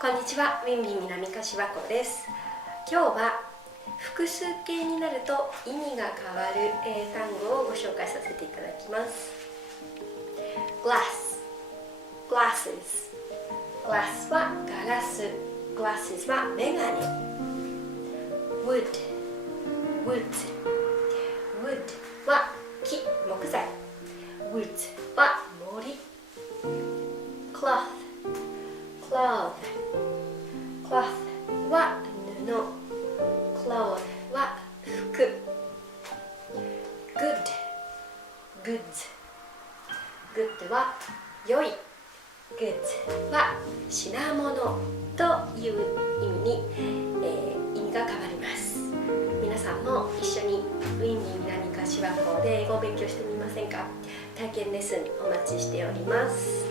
こんにちは、ウィンビン南柏子です。今日は複数形になると意味が変わる英単語をご紹介させていただきます。glass、glasses、glass はガラス、glasses はメガネ。wood、woods、wood は木、木材。woods は森。cloth、cloth、cloth は布。cloth は服。good、goods、good は良い。goods は品物という意味に、意味が変わります。皆さんも一緒にウィンビン南柏校で英語を勉強してみませんか？体験レッスンお待ちしております。